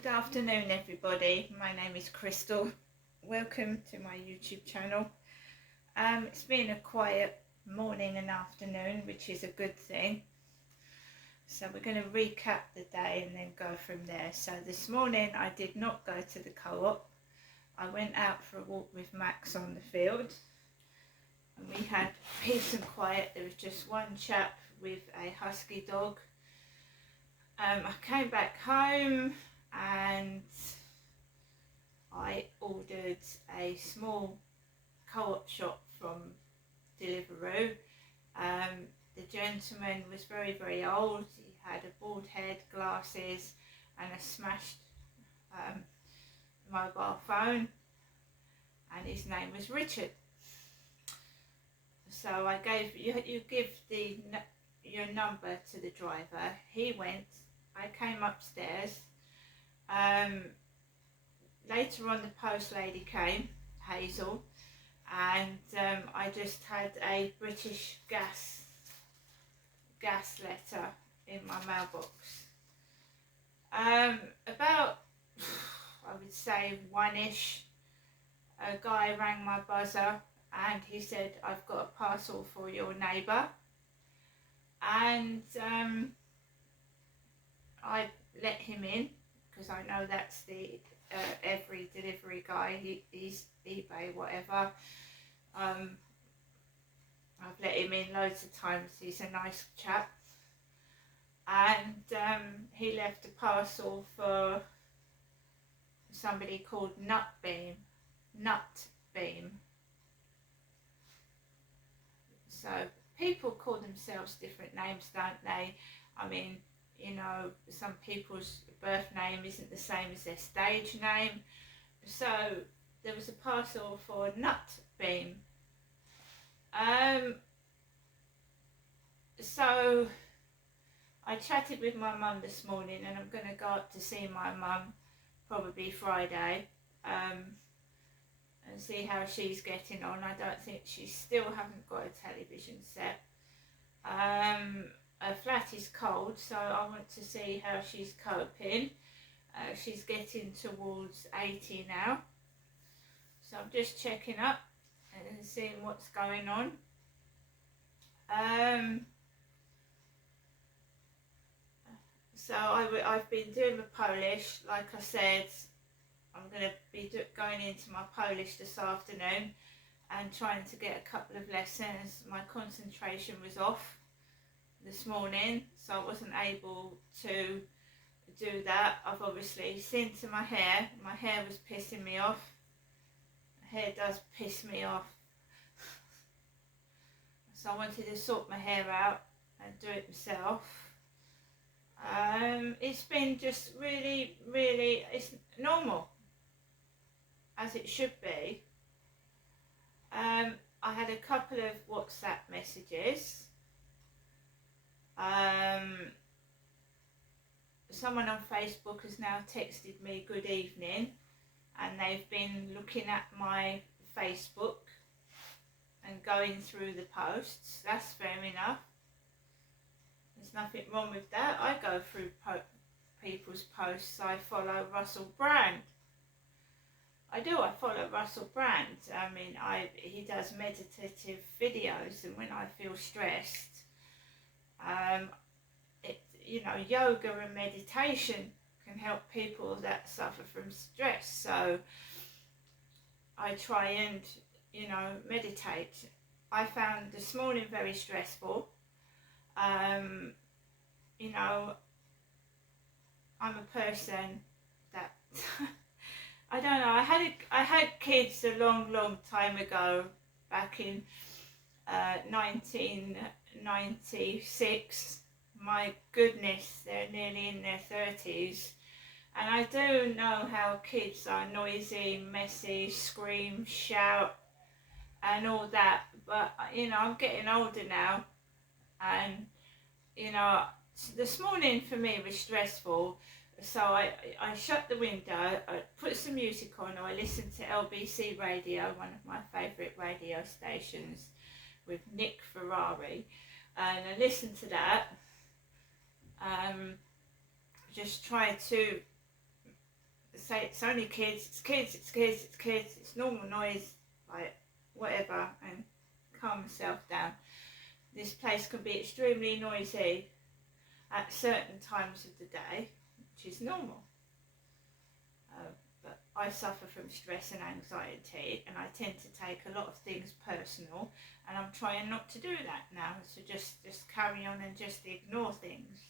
Good afternoon, everybody. My name is Crystal. Welcome to my YouTube channel. It's been a quiet morning and afternoon, which is a good thing. So we're going to recap the day and then go from there. So this morning I did not go to the co-op. I went out for a walk with Max on the field. And we had peace and quiet. There was just one chap with a husky dog. I came back home and I ordered a small co-op shop from Deliveroo. The gentleman was very, very old. He had a bald head, glasses and a smashed mobile phone, and his name was Richard. So I gave you give your number to the driver. He went. I came upstairs. Later on, the post lady came, Hazel, and I just had a British gas letter in my mailbox. About, I would say, one-ish, a guy rang my buzzer and he said, "I've got a parcel for your neighbour." And I let him in because I know that's the every delivery guy. He's eBay, whatever. I've let him in loads of times. He's a nice chap. And he left a parcel for somebody called Nutbeam. So people call themselves different names, don't they? I mean, you know, some people's birth name isn't the same as their stage name. So there was a parcel for Nutbeam. So I chatted with my mum this morning, and I'm going to go up to see my mum probably Friday and see how she's getting on. I don't think she still haven't got a television set. Her flat is cold, so I want to see how she's coping. She's getting towards 80 now, so I'm just checking up and seeing what's going on. So I've been doing my Polish. Like I said, I'm going to be going into my Polish this afternoon and trying to get a couple of lessons. My concentration was off this morning, so I wasn't able to do that. I've obviously seen to my hair. My hair was pissing me off. My hair does piss me off. So I wanted to sort my hair out and do it myself. It's been just really, it's normal, as it should be. I had a couple of WhatsApp messages. Someone on Facebook has now texted me good evening, and they've been looking at my Facebook and going through the posts. That's fair enough. There's nothing wrong with that. I go through people's posts. I follow Russell Brand. I follow Russel Brand. I mean, he does meditative videos, and when I feel stressed, you know, yoga and meditation can help people that suffer from stress. So I try and, you know, meditate. I found this morning very stressful. You know, I'm a person that I don't know. I had kids a long time ago, back in 1996. My goodness, they're nearly in their 30s, and I do know how kids are noisy, messy, scream, shout, and all that. But you know, I'm getting older now, and you know, this morning for me was stressful. So I shut the window, I put some music on, or I listened to LBC Radio, one of my favourite radio stations, with Nick Ferrari, and I listened to that. Just try to say it's only kids, it's kids, it's kids, it's kids, it's normal noise, like whatever, and calm myself down. This place can be extremely noisy at certain times of the day, which is normal. But I suffer from stress and anxiety, and I tend to take a lot of things personal, and I'm trying not to do that now. So just carry on and just ignore things.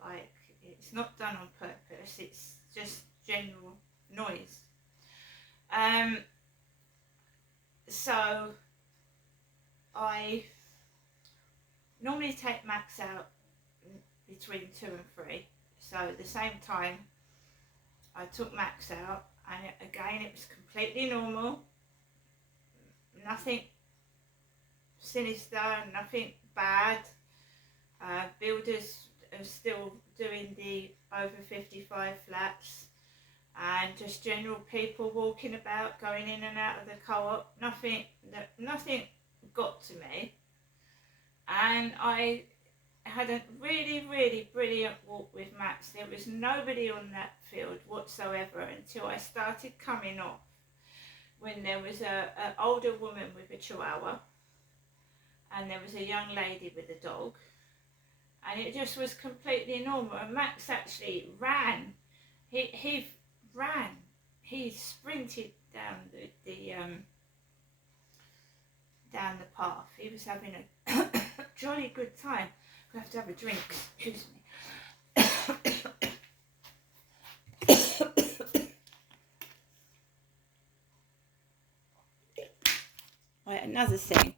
Like, it's not done on purpose, it's just general noise. So I normally take Max out between 2 and 3. So at the same time I took Max out, and again it was completely normal, nothing sinister, nothing bad. Builders are still doing the over 55 flats, and just general people walking about, going in and out of the co-op. Nothing got to me, and I had a really, really brilliant walk with Max. There was nobody on that field whatsoever until I started coming off, when there was an older woman with a chihuahua, and there was a young lady with a dog, and it just was completely normal. And Max actually ran. He ran. He sprinted down down the path. He was having a jolly good time. I have to have a drink. Excuse me. Right, another thing.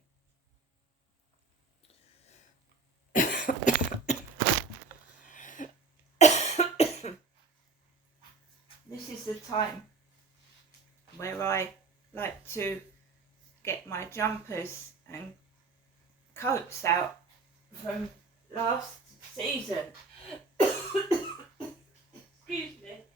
This is the time where I like to get my jumpers and coats out from last season. Excuse me.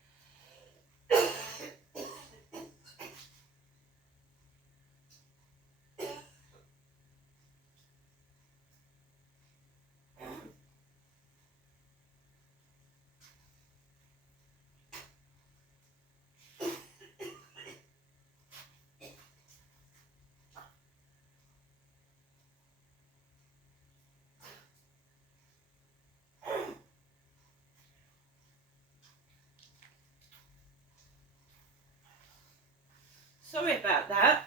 Sorry about that.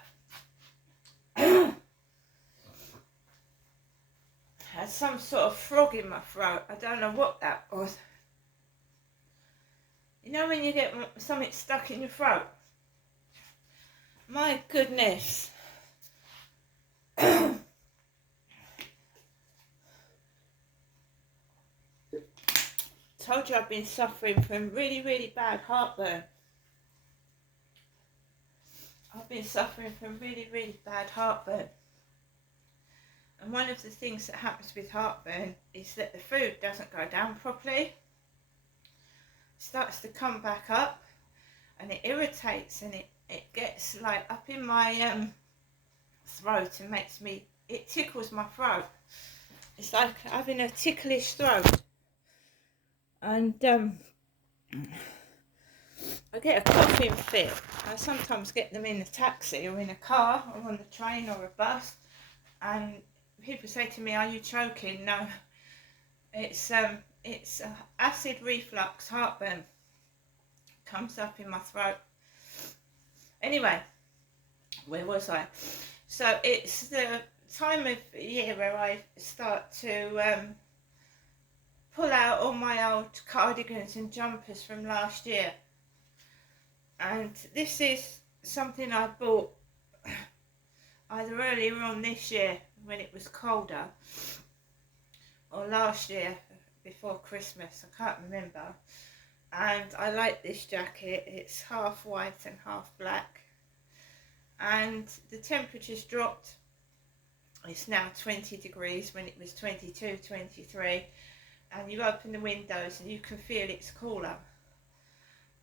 I had some sort of frog in my throat. I don't know what that was. You know when you get something stuck in your throat? My goodness. Told you I've been suffering from really, really bad heartburn. I've been suffering from really, really bad heartburn. And one of the things that happens with heartburn is that the food doesn't go down properly. It starts to come back up, and it irritates, and it gets like up in my throat and it tickles my throat. It's like having a ticklish throat. And I get a coughing fit. I sometimes get them in a taxi or in a car or on the train or a bus, and people say to me, "Are you choking?" No, it's acid reflux, heartburn. Comes up in my throat. Anyway, where was I? So it's the time of year where I start to pull out all my old cardigans and jumpers from last year. And this is something I bought either earlier on this year when it was colder, or last year before Christmas, I can't remember. And I like this jacket. It's half white and half black, and the temperature's dropped. It's now 20 degrees when it was 22, 23, and you open the windows and you can feel it's cooler.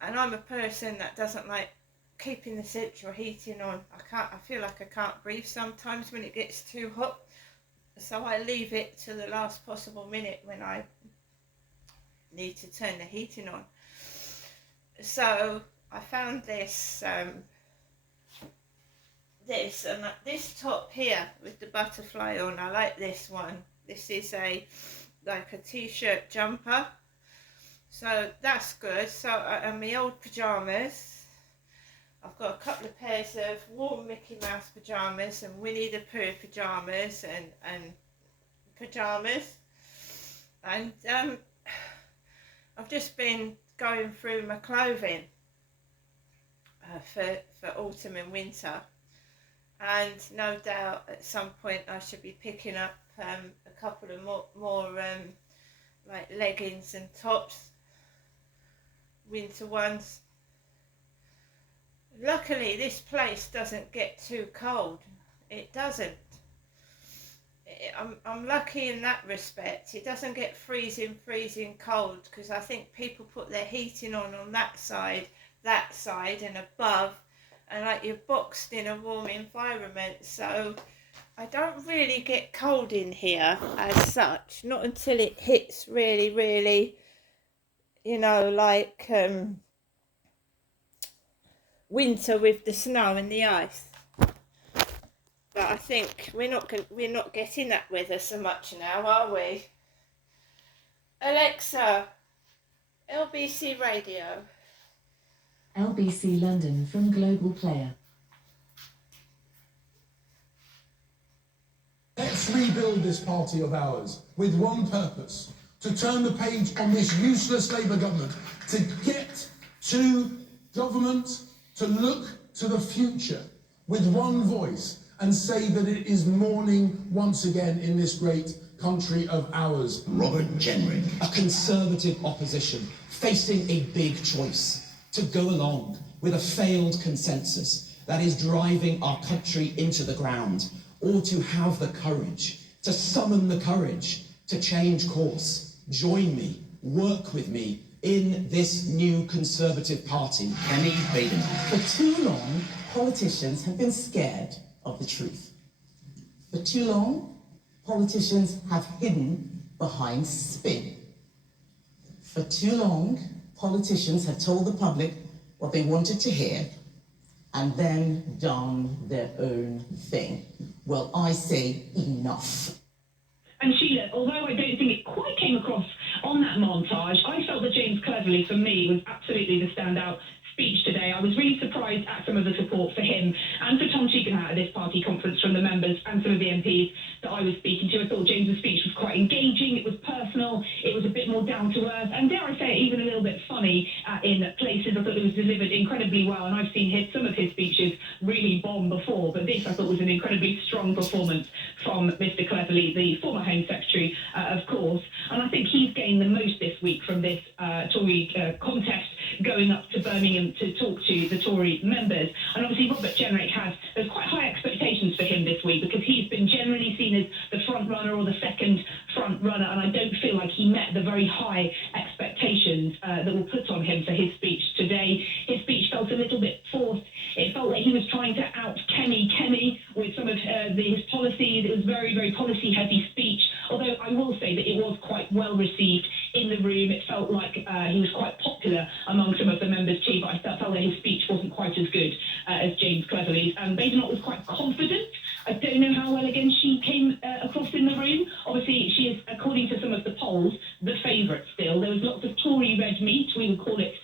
And I'm a person that doesn't like keeping the central heating on. I feel like I can't breathe sometimes when it gets too hot, so I leave it to the last possible minute when I need to turn the heating on. So I found this this top here with the butterfly on. I like this one. This is like a t-shirt jumper, so that's good. So and my old pajamas, I've got a couple of pairs of warm Mickey Mouse pajamas and Winnie the Pooh pajamas and pajamas, and I've just been going through my clothing for autumn and winter, and no doubt at some point I should be picking up a couple of more like leggings and tops, winter ones. Luckily this place doesn't get too cold. It doesn't. I'm lucky in that respect. It doesn't get freezing cold, because I think people put their heating on that side and above, and like you're boxed in a warm environment. So I don't really get cold in here as such, not until it hits really, you know, like winter with the snow and the ice. But I think we're not getting that weather so much now, are we? Alexa, LBC Radio. LBC London from Global Player. Let's rebuild this party of ours with one purpose: to turn the page on this useless Labour government, to get to government, to look to the future with one voice and say that it is morning once again in this great country of ours. Robert Jenrick. A Conservative opposition facing a big choice: to go along with a failed consensus that is driving our country into the ground, or to have the courage, to summon the courage to change course. Join me, work with me in this new Conservative Party. Kenny Baden. For too long, politicians have been scared of the truth. For too long, politicians have hidden behind spin. For too long, politicians have told the public what they wanted to hear and then done their own thing. Well, I say enough. And Sheila, although I don't think it quite came across on that montage, I felt that James Cleverly, for me, was absolutely the standout speech today. I was really surprised at some of the support for him and for Tom Tugendhat at this party conference from the members and some of the MPs that I was speaking to. I thought James's speech was quite engaging, it was personal, it was a bit more down to earth, and dare I say it, even a little bit funny in places. I thought it was delivered incredibly well, and I've seen some of his speeches really bomb before, but this I thought was an incredibly strong performance from Mr. Cleverly, the former Home Secretary, of course, and I think he's gained the most this week from this Tory contest, going up to Birmingham to talk to the Tory members. And obviously Robert Jenrick there's quite high expectations for him this week, because he's been generally seen as the front runner or the second front runner, and I don't feel like he met the very high expectations that were put on him for his speech today. His speech felt a little bit forced. It felt like he was trying to out Kemi with some of his policies. It was very policy heavy speech, although I will say that it was quite well received in the room. It felt like he was quite popular among some of the members too, but I felt that his speech wasn't quite as good as James Cleverly's. And Badenoch was quite confident. I don't know how well, again, she came across in the room. Obviously, she is, according to some of the polls, the favourite still. There was lots of Tory red meat, we would call it,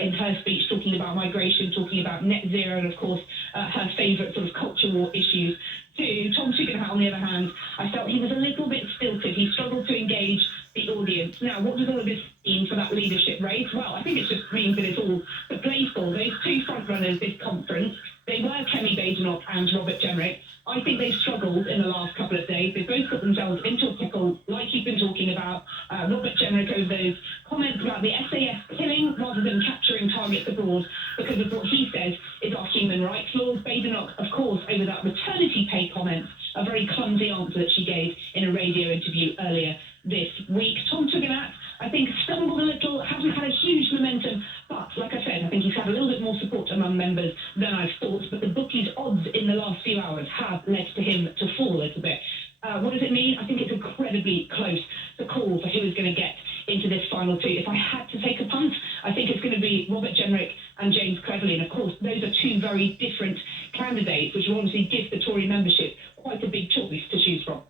in her speech, talking about migration, talking about net zero, and, of course, her favourite sort of culture war issues too. Tom Tugendhat, on the other hand, I felt he was a little bit stilted. He struggled to engage the audience. Now, what does all of this mean for that leadership race? Well, I think it just means that it's all to play for. Those two frontrunners this conference, they were Kemi Badenoch and Robert Jenrick. I think they've struggled in the last couple of days. They've both got themselves into a pickle, like you've been talking about. Robert Jenrick over those comments about the SAS killing rather than capturing targets abroad because of what he says is our human rights laws. Badenoch, of course, over that maternity pay comment, a very clumsy answer that she gave in a radio interview earlier this week. Tom Tugendhat, I think, stumbled a little, hasn't had a huge momentum, but like I said, I think he's had a little bit more support among members than I thought, but the bookies' odds in the last few hours have led to him to fall a little bit. What does it mean? I think it's incredibly close to call for who is going to get into this final two. If I had to take a punt, I think it's going going to be Robert Jenrick and James Cleverly. And of course, those are two very different candidates, which will obviously give the Tory membership quite a big choice to choose from.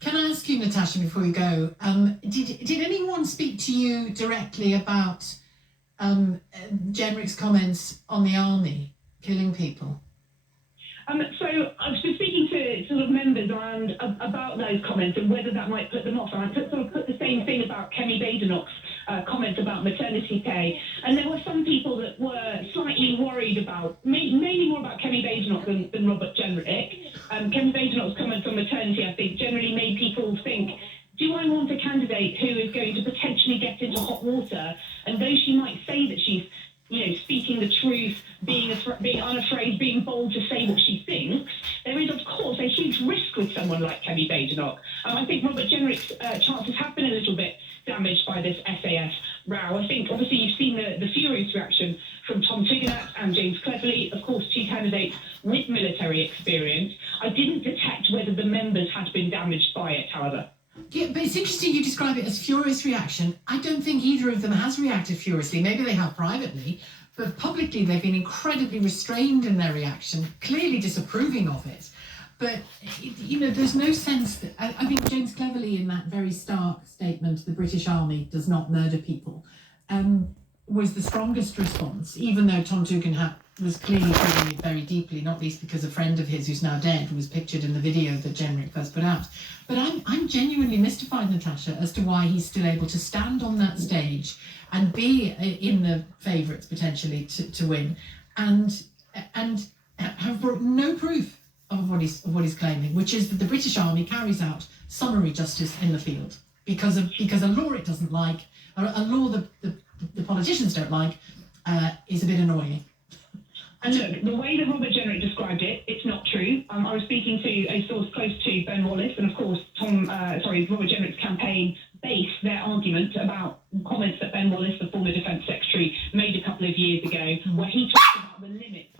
Can I ask you, Natasha, before we go, did anyone speak to you directly about Jenrick's comments on the army killing people? So I've been speaking to sort of members around about those comments and whether that might put them off. And I put the same thing about Kemi Badenoch's comments about maternity pay. And there were some people that were slightly worried about, mainly more about Kemi Badenoch than Robert Jenrick. Kemi Badenoch's comments on maternity, I think, generally made people think, do I want a candidate who is going to potentially get into hot water? And though she might say that she's, speaking the truth, being unafraid, being bold to say what she thinks, there is, of course, a huge risk with someone like Kemi Badenoch. I think Robert Jenrick's chances have been a little bit damaged by this SAS row. I think, obviously, you've seen the furious reaction from Tom Tugendhat and James Cleverly, of course, two candidates with military experience. I didn't detect whether the members had been damaged by it, however. Yeah, but it's interesting you describe it as furious reaction. I don't think either of them has reacted furiously. Maybe they have privately, but publicly they've been incredibly restrained in their reaction, clearly disapproving of it. But, there's no sense that... I think James Cleverly, in that very stark statement, the British Army does not murder people, was the strongest response, even though Tom Tugendhat was clearly feeling it very deeply, not least because a friend of his who's now dead was pictured in the video that Jenrick first put out. But I'm genuinely mystified, Natasha, as to why he's still able to stand on that stage and be in the favourites potentially to win, and have brought no proof of what he's claiming, which is that the British Army carries out summary justice in the field because a law it doesn't like, or a law the politicians don't like, is a bit annoying. And look, the way that Robert Jenrick described it, it's not true. I was speaking to a source close to Ben Wallace, and of course, Robert Jenrick's campaign based their argument about comments that Ben Wallace, the former Defence Secretary, made a couple of years ago, where he talked about the limits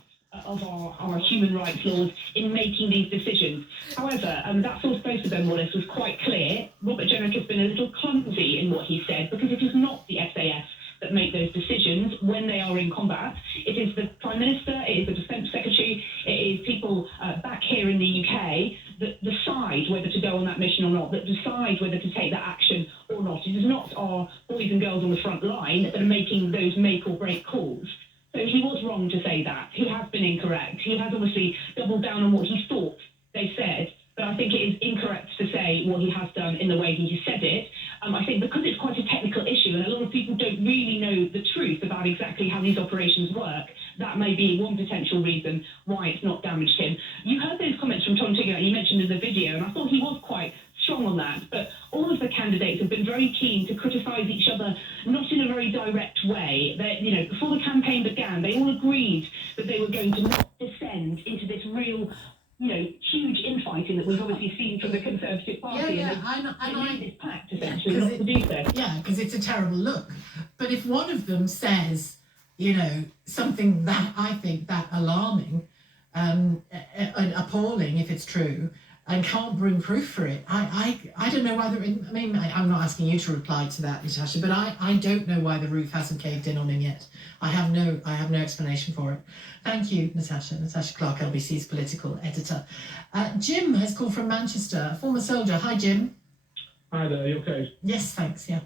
of our human rights laws in making these decisions. However, that source close to Ben Wallace was quite clear. Robert Jenrick has been a little clumsy in what he said, because it is not the SAS that make those decisions when they are in combat. It is the Prime Minister, it is the Defence Secretary, it is people back here in the UK that decide whether to go on that mission or not, that decide whether to take that action or not. It is not our boys and girls on the front line that are making those make or break calls. So he was wrong to say that. He has been incorrect. He has obviously doubled down on what he thought they said, but I think it is incorrect to say what he has done in the way he said it. I think because it's quite a technical issue and a lot of people don't really know the truth about exactly how these operations work, that may be one potential reason why it's not damaged him. You heard those comments from Tom Tugendhat, you mentioned in the video, and I thought he was quite strong on that, but all of the candidates have been very keen to criticise each other, not in a very direct way. Before the campaign began, they all agreed that they were going to not descend into this real huge infighting that we've obviously seen from the Conservative Party. And they made this pact, essentially, not to do so. Yeah, because it's a terrible look. But if one of them says, something that I think that alarming, and appalling if it's true, and can't bring proof for it, I don't know whether... I'm not asking you to reply to that, Natasha, but I don't know why the roof hasn't caved in on him yet. I have no explanation for it. Thank you, Natasha. Natasha Clark, LBC's political editor. Jim has called from Manchester, a former soldier. Hi, Jim. Hi there, you okay? Yes, thanks, yeah.